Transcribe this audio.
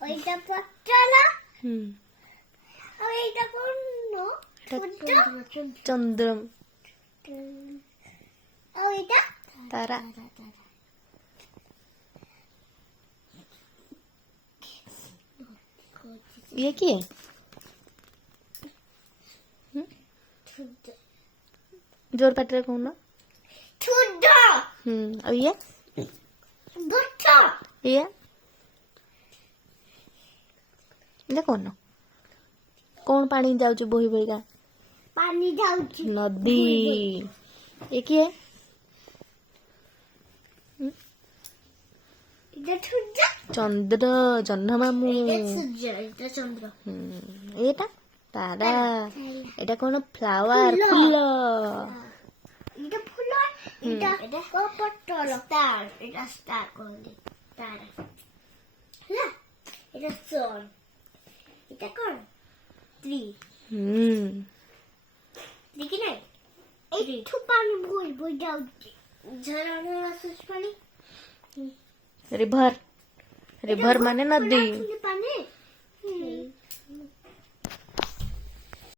ওইটা পটলা হুম আর এইটা কোন চন্দ্রম আর এইটা তারা ये কি जोर पाटिरे कहून ঠুড্ড और ये বট ये कौन कौन पानी जाऊँ बोही बोहीका পানি যাଉଛି नदी ये किए এটা ঠুড্ড चंद्र चंद्रमामू এটা সূর্য এটা চন্দ্র এটা তারা এটা কোন ফ্লাওয়ার ফুল এটা ফুল এটা এটা পটল স্টার এটা স্টার কোনদি তারা না এটা সন এটা কোন ট্রি দেখি না এই পানি বই বই যাচ্ছে ঝরনা আসছে পানি रिभर रिभर माने नदी